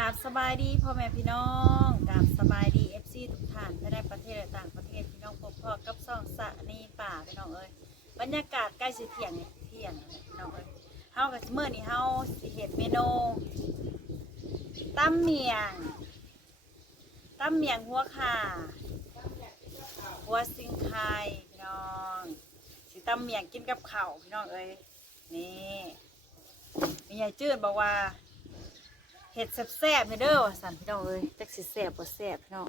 กราบสบายดีพ่อแม่พี่น้องกราบสบายดีเอฟซีทุกท่านภายในประเทศและต่างประเทศพี่น้องพบพ่อกับซ่องสะนีป่าพี่น้องเอ้ยบรรยากาศใกล้สิเที่ยงเนี่ยเที่ยงพี่น้องเอ้ยเฮากับเมื่อนี้เฮาสิเฮ็ดเมนูตำเมียงตำเมียงหัวข่าหัวซิงไคพี่น้องสิตำเมียงกินกับข้าวพี่น้องเอ้ยนี่มียายจืดบอกว่า เห็ดแซ่บๆเนี่เด้อว่าสันพี่น้องเอ้ยจักสิแซ่บบ่แซ่บพี่น้อง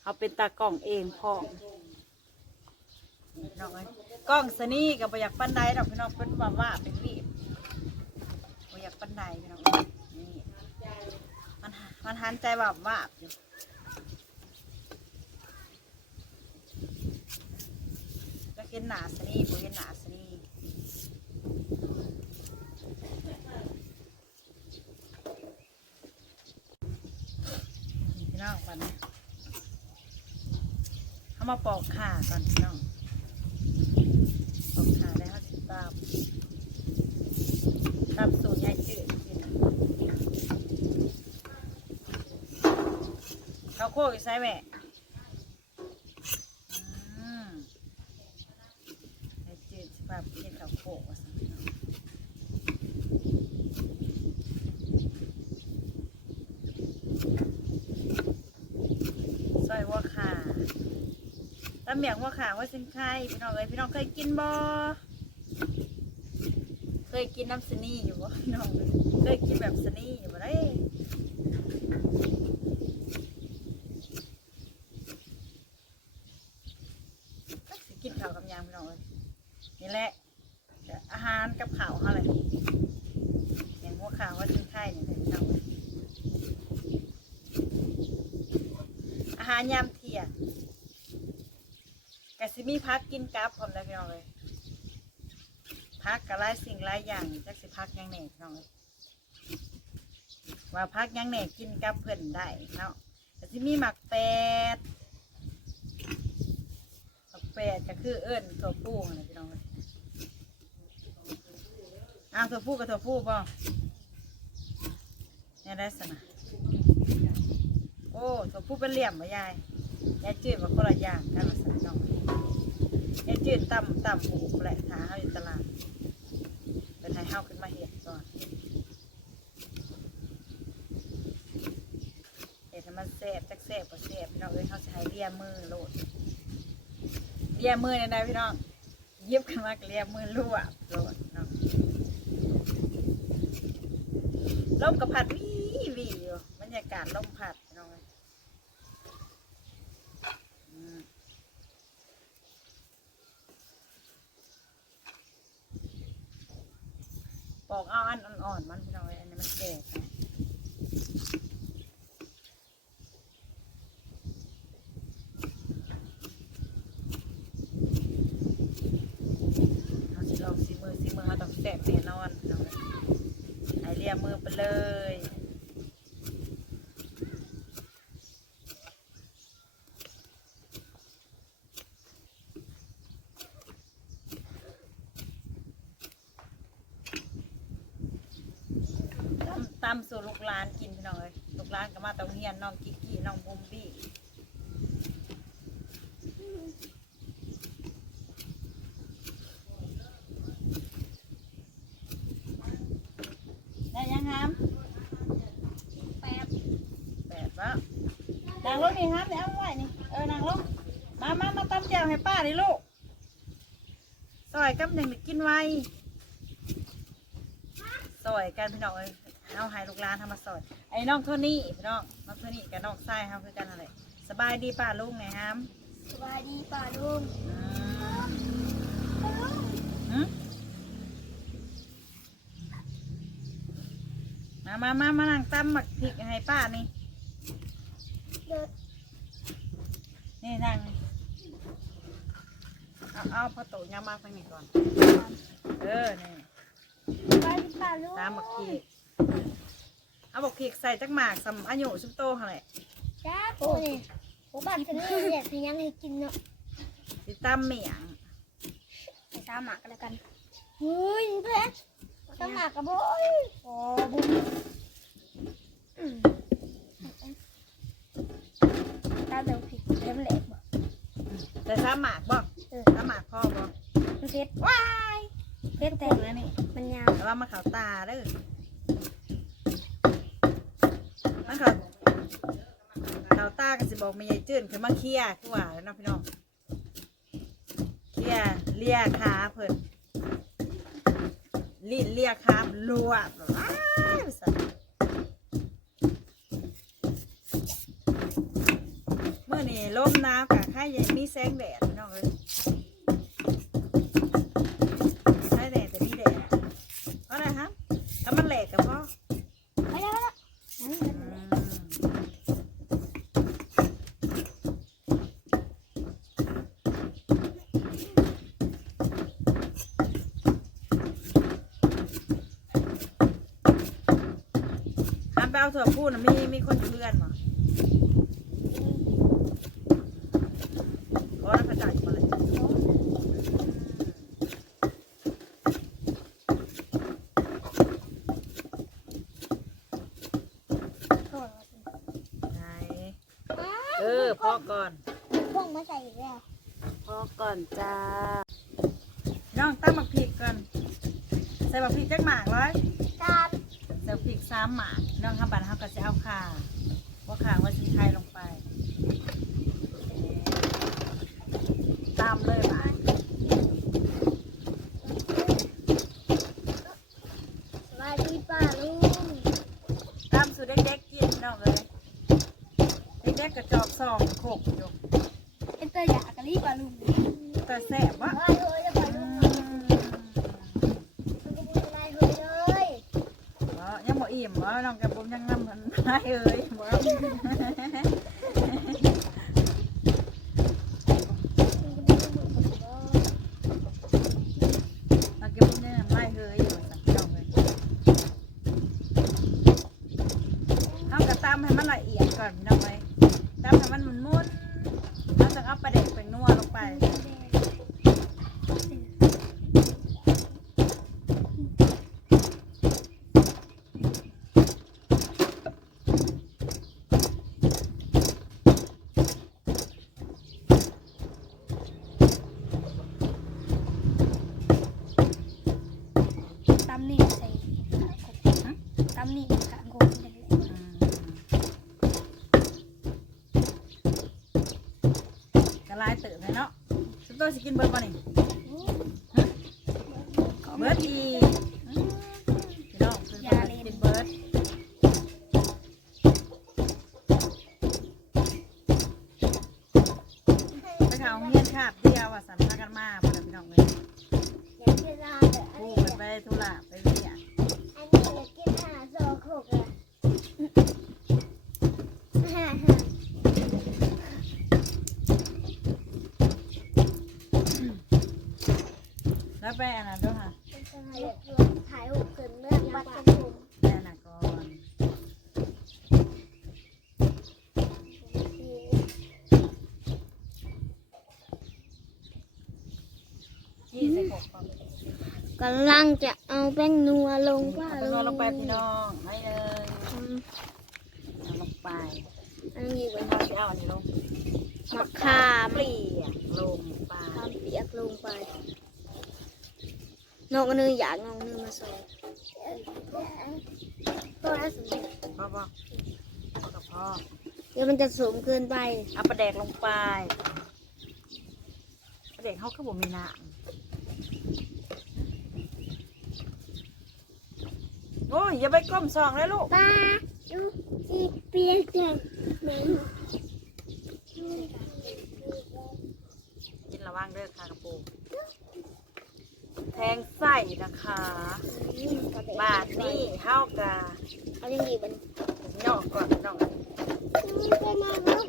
เขาเป็นตากล้องเองพ่อพี่น้องเอ้ยกล้องสนี่กับบ่อยากปั้นใดดอกพี่น้องเป็นว่าว่าเป็นรีบบ่อยากปั้นใดพี่น้องเอ้ยนี่มันมันหันใจว่าว่าอยู่ก็เห็นหนาสนี่บ่เห็นหนาสนี่ากวันนี้เขามาปอกข่าก่อนพี่น้องปอกข่าได้ห้าสิบตามตามสูตรยายจืดเขาโคกอีกไหมอืมยายจืดสิแบบกินข้าวโคกว่าสันพี่น้องซอยหัวข่า ตำเมียงหัวข่าว่าสินไข่พี่น้องเอ้ยพี่น้องเคยกินบ่เคยกินน้ำสนี่อยู่บ่พี่น้องเคยกินแบบสนี่อยู่บ่ได้จักสิกินข้าวกับหยางพี่น้องเอ้ยนี่แหละอาหารกับข้าวเขาเลยเมียงหัวข่าว่าสินไข่นี่แหละพี่น้องเอ้ยอาหารยาม สิมีพักกินกับพร้อมแล้วพี่น้องเลยพักกับหลายสิ่งหลายอย่างจักสิพักยังแหน่พี่น้องเลยว่าพักยังแหน่กินกับเพื่อนได้เนาะสิมีหมักแปดหมักแปดก็คือเอิ้นถั่วพูนะพี่น้องเลยอ้าวถั่วพูกับถั่วพูบ่เนี่ยได้สนะโอ้ถั่วพูเป็นเหลี่ยมบ่ยายยายจืดว่าคนละอย่างกันมาสั่น้อง ยายจืดต่ำต่ำหูแหละหาเขาอยู่ตลาดเป็นให้เฮาขึ้นมาเห็ดก่อนเห็ดมันแซ่บจักแซ่บบ่แซ่บพี่น้องเอ้ยเขาให้เลียมือโลดเลียมือเนี่ยนพี่น้องหยิบขึ้นมากเลียมือลวกโลดเนาะลมกับพัดวีวีอยู่บรรยากาศลมพัดพี่น้องเอ้ย อืมป อกเอาอันอ่อนๆมันพี่น้องเอ้ยอันนี้มันแก่เราสิมือสีมือเราต้องแสบแน่นอนพี่น้องเอ้ยไอเรียมือไปเลย ตำตำสู่ลูกหลานกินพี่น้องเอ้ยลูกหลานก็มาตรงเฮียนน้องกิกกี้น้องบุมบี้ได้ยังครับ แป๊บ แปดวะ นางลงนี่ครับเดี๋ยวเอาไว้นี่ เออนางลงมามามาตำแจ่วให้ป้าดิลูกซอยกับหนึ่งกินไวซอยกันพี่น้องเอ้ยเอาให้ลูกหลานทำมาซอย ไอ้น้องโทนี่พี่น้องน้องโทนี่กับน้องไส้เขาคือกันอะไรสบายดีป้าลุงไงครับสวัสดีป่าลุงอืมหืมมามามามานั่งตำหมักพริกให้ป้านี่เดิ นนี่นั่งเอาเอาพอโตยังมาฟังนี่ก่อน เออ นี่สวัสดีป่าลุงน้ำหมักพริกเอาบักพริกใส่จักหมากสำอายุชุบโตเท่าไหร่จ้าโอ้ยโอ้บัตรนี่แหละเป็นยังให้กินเนาะสิตำเมียงไปตามหมากกันแล้วกันเฮ้ยเพื่อนตามหมากกับโอ้ยโอ้บุ ญอืมดี๋ยวมันแหลกบ่แต่สามหมากบ่เออสามหมากพ่อบ่มันเผ็ดว้ายเผ็ดแต่แต่งแล้วนี่มันยาวแต่ว่ามาขาวตาเด้อมันขาวขาวตาก็สิบอกไม่ใหญ่จื้นคือมาเคลียร์คือว่าแล้วเนาะพี่น้องเคลียร์เลียขาเพิ่นลิ้นเลียขารัวแบว้ายสัสเมื่น ลมหนาวกับข้ายังมีแสงแดดพี่น้องเลยใช่แดดแต่มีแดดเพราะอะไรครับถ้ามันแหลกกับพ่อไปแล้วไปแล้วอันนี้มันแหลกห้ามไปเอาถั่วพูดนะมีมีคนอยู่เพื่อนมั้งขอรับประจักษ์มาเลย โทษ ไหนเออพ่อก่อน พวกมาใส่อีกแล้ว พ่อ ก่อนจ้าน้องตั้งหมักพริกก่อนใส่หมักพริกจักหมากร้อยตามใส่พริกสามหมากน้องข้าวบันเขาก็จะเอาข่าว่าข่าว่าสีไทยลงไปตามเลยหมาก สวัสดีป้าลุง ตามสูตรเด็กๆกินน้องเลยเด็กๆกระจอกสองโขกอยู่ ไอ้ตัวอยากกะลีป้าลุง แต่แสบวะว่าเฮ้ยจะป้าลุงมันจะมีอะไรเฮ้ยเลยบ่ยังบ่อิ่มบ่น้องกระบุมยังนำมันได้เอ้ยบ่น้องกระบุมยังนได้เอ้ยอยู่สักน้องเลยเอากระตำให้มันละเอียดก่อนพี่น้องเลยตำให้มันมุนๆแล้วจะเอาปลาเด็กไปนัวลงไป ตำนี่ใส่ตำนี่กะงงจังเลย อืมกระลายตื่นเลยเนาะสุดโตัวสิกินเบิร์ดป่ะนี่เบิร์ดอีกอืมพี่น้องคือเบิร์ดกินเบิร์ดไปเขาเงียนคาบเดียวว่าสันพากันมาบ่ได้พี่น้องเลยอยากกินอาหารเด้ออันกู้นี้กันไปธุระไปเรียน อันนี้อยากกินอาหารโซโครกเลยอาหาร แล้วไปอันนั้นด้วยค่ะถ่ายรูปขึ้นเมื่อวัดปฐมไปอันนั้นก่อนยี่สิบหกก่อนกำลังจะเอาแป้งนัวลงเอาไปนอนลงไปพี่น้องให้เลยเอาลงไปอันนี้ไปเป็นนอนจะเอาอันนี้ลงมะขามเปลี่ยกลงไปขามเปียกลงไป น้องก็เนยอยากน้องเนยมาใส่ตัวละสมพ่อบอกพ่อกับพ่อเดี๋ยวมันจะสมเกินไปเอาปลาแดกลงไปปลาแดกเขาคือบ่มีน้ำโอ้ยอย่าไปก้มส่องเลยลูกป้าดูสิเปียกจังเหม็นกินระวังเด้อค่ะกระปูแทงไส้ นะคะ บาทนี่เท่ากับเอายังดีบันย่อกก่อนนองเป็นมาลูก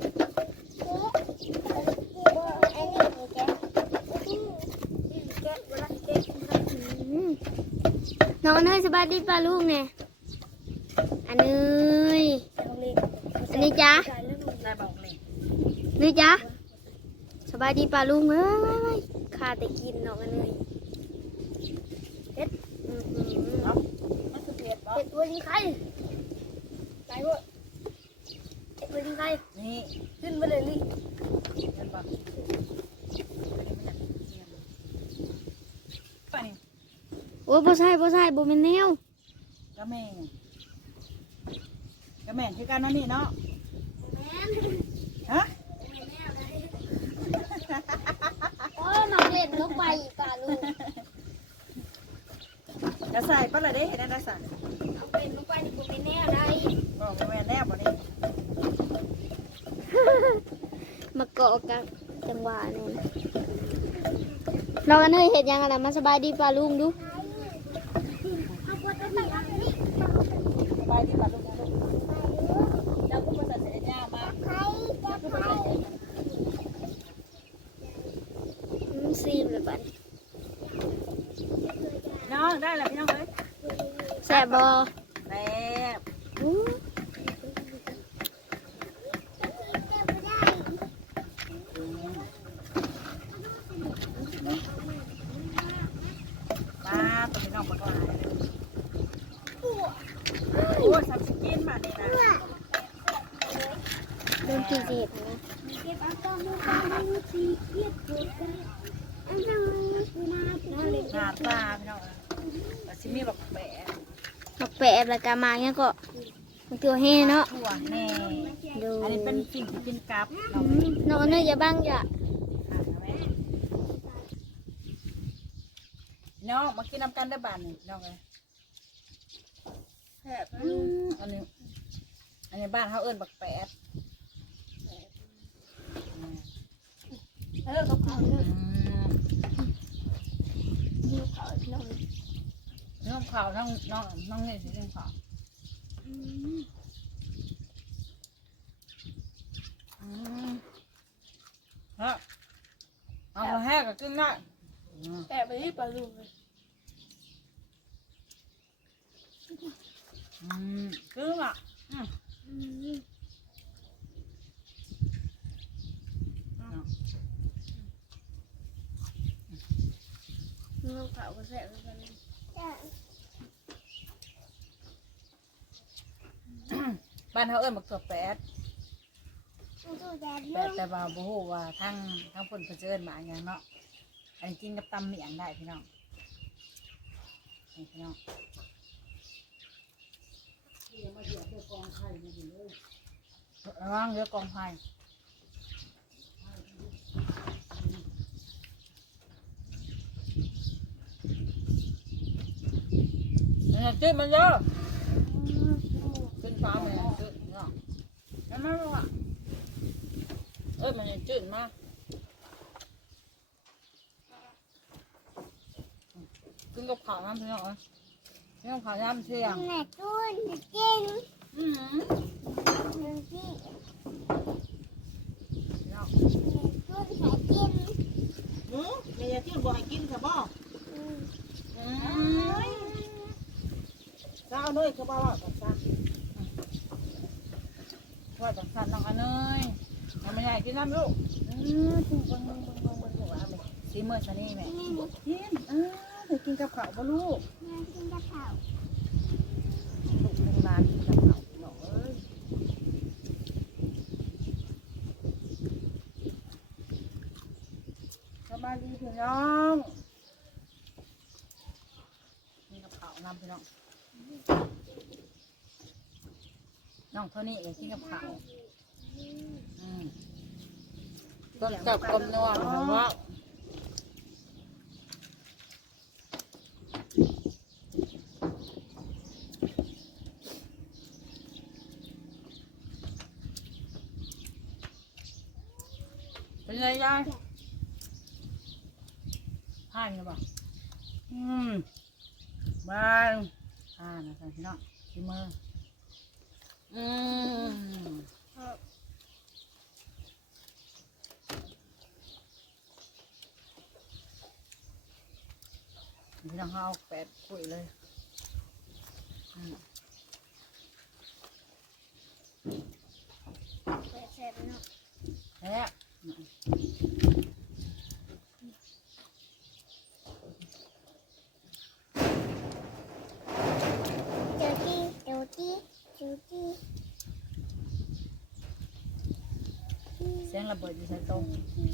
อันนี้องเนยสบายดีป้าลูกเนี่ยอันเนยอันนี้จ้านี่จ้าสบายดีป้าลุงเอ้ยข้าแต่กินเน้องอันเลยเฮ็ดอืมอืมอืม เนาะมันคือ เผ็ดบ่เฮ็ดตัวยิงไข่ไปเว้ยเฮ็ดตัวยิงไข่นี่ขึ้นมาเลยนี่ไปนี่โอ้ยบ่ใช่บ่ใช่บ่แม่นแนวก็แม่นก็แม่นคือกันนั่นนี่เนาะฮะโอ้ยน้องเล่นลงไปปลาลูกจะใส่ปะละเด้เห็นได้สั่นเอาเป็นลงไปนี่บ่แม่นแนวได้ บอกแม่นแน่บ่นี่ มาเกาะกับจังหวะนี่นะน้องอันเนยเฮ็ดยังอะน่ะมาสบายดีปลาลุงดูสบายดีป่ะลูกนะลูกเจ้าผู้ประเสริฐเสียยามาผู้ประเสริฐเสียอืมซีมเลยบัดนี้น้องได้แล้วพี่น้องเอ้ยแซ่บบ่แซ่บ อู้ ปลาตัวพี่น้องปลาไหลโอ้ยสับสกินมานี่นะ เริ่มกี่เจ็ดนะ หน้าตาพี่น้องเอ้ยแต่ชิมีแบบแปะมาแปะแล้วก็มาเงี้ยก็มันตัวแห่เนาะถั่วแน่ดูอันนี้เป็นสิ่งที่เป็นกับอืเรามน้องอันเนยอย่าบ้างอย่าน้องมากินน้ำกันได้บานนี่น้องเลยอืมอันนี้อันนี้บ้านเขาเอิ้นบักแปด เออกับเขาอืเนยมยิ้วเขาน้องน้องข่าวน้องน้องน้องนี่ยสิเรื่องข่าวอืมอืมฮะเอามาแห้ก็กินได้อืมแปะไปที่ปลาลูกเลยอืมคืออะอืม อืม น้องเขาก็แซ่บเหมือนกัน บ้านเขาเอิ้นบักตัวแปดแปดแต่ว่าบ่ฮู้ว่าทั้งทั้งคนเพิ่นสิเอิ้นมาอย่างเนาะอันนกินกับตำเมียงได้พี่น้องนี่พี่น้องระวังเรือกองไฟ นจะจิ้มมันเยอะขึ้นฟ้ามันจะจิ้มเนาะนั่นไม่รู้อะเอ้ยมันจะจิ้มมากกินกับข้าวน้ำพี่น้องเอ้ยกินกับข้าวน้ำเที่ยงแม่ตุ้นกินอือหือหนึ่งที่พี่น้องตุ้นหากินหือแม่ยายจื้อบ่ให้กินค่ะบ่อืม เจ้าเลยคือบ่ว่ากับซะว่าจังสันน้องอันเนยยังไม่ใหญ่กินน้ำลูกอือถูกเบังเบังเบังเบังเบังหัวแม่ซีเมอร์ซะนี่แม่กินเออได้กินกับข้าวบ่ลูกแม่กินกระเพราลูกหนึ่งล้านกินกับข้าวหน้อเอ้ยสบายดีพี่น้องนี่กับข้าวน้ำพี่น้อง น้องเท่านี้เองกินกับข้าวอืมต้นกับกลมนัวนะว่าเป็นไงยายผ่านหรือเปล่าอืมบ้านผ่านนะครับพี่น้องชิมมือ อืมพี่น้องเขาเอาแปดคุยเลยอืมแซ่บๆเนาะ แล้ว เดี๋ยวที่เดี๋ยวที่เดี๋ยวที่ แส สียงระเบิดอยู่ใส่ตรง ผู้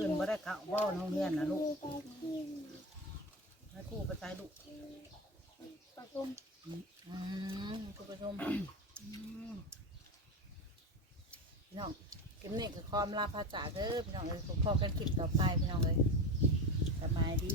อื่ นบ่ได้เข้าบ่โรงเรียนนะลูกให้ครูไปใช้ลูกประชุมอืมคุณผู้ชมพี่น้องคลิปนี้ก็ความลาพาจากเด้อพี่น้องเอ้ยพบกันคลิปต่อไปพี่น้องเอ้ยสบายดี